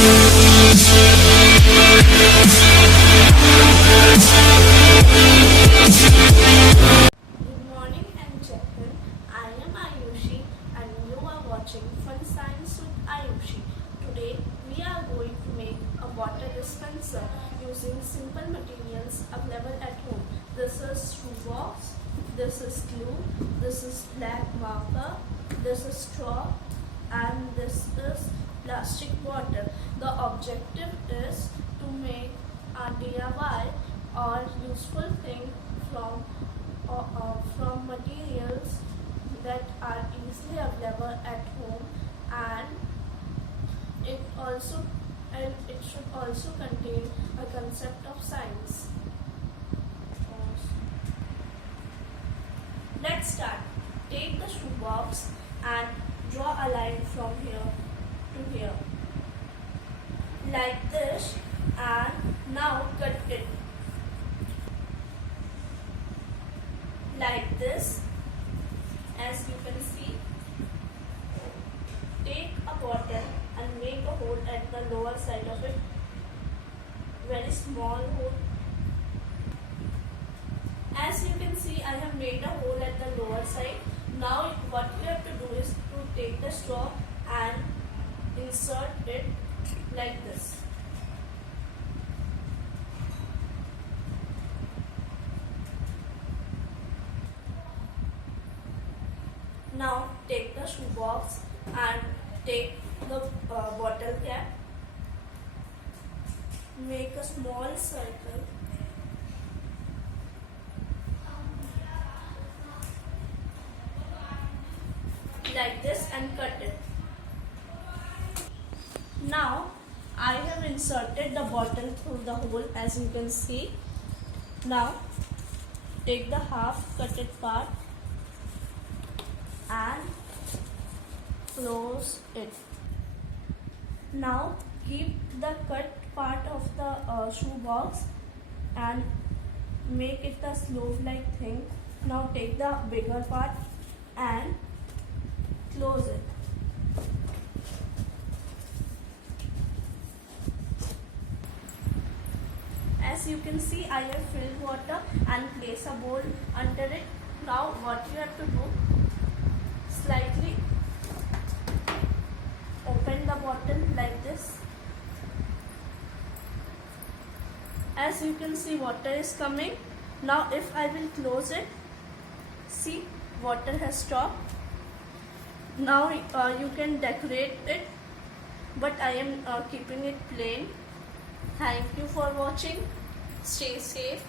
Good morning and gentlemen. I am Ayushi and you are watching Fun Science with Ayushi. Today we are going to make a water dispenser using simple materials available at home. This is shoebox, this is glue, this is black marker, this is straw, and this is plastic bottle. The objective is to make a DIY or useful thing from materials that are easily available at home, and it should also contain a concept of science. Let's start. Take the shoebox and draw a line from here to here like this, and now cut it like this. As you can see, take a bottle and make a hole at the lower side of it, very small hole. As you can see, I have made a hole at the lower side. Now what you have to do is to take the straw and insert it like this. Now take the shoebox and take the bottle cap. Make a small circle like this and cut it. Now I have inserted the bottle through the hole, as you can see. Now take the half cutted part and close it. Now keep the cut part of the shoebox and make it a slope-like thing. Now take the bigger part and close it. As you can see, I have filled water and place a bowl under it. Now what you have to do, slightly open the bottle like this. As you can see, water is coming. Now if I will close it, see, water has stopped. Now you can decorate it, but I am keeping it plain. Thank you for watching. Stay safe.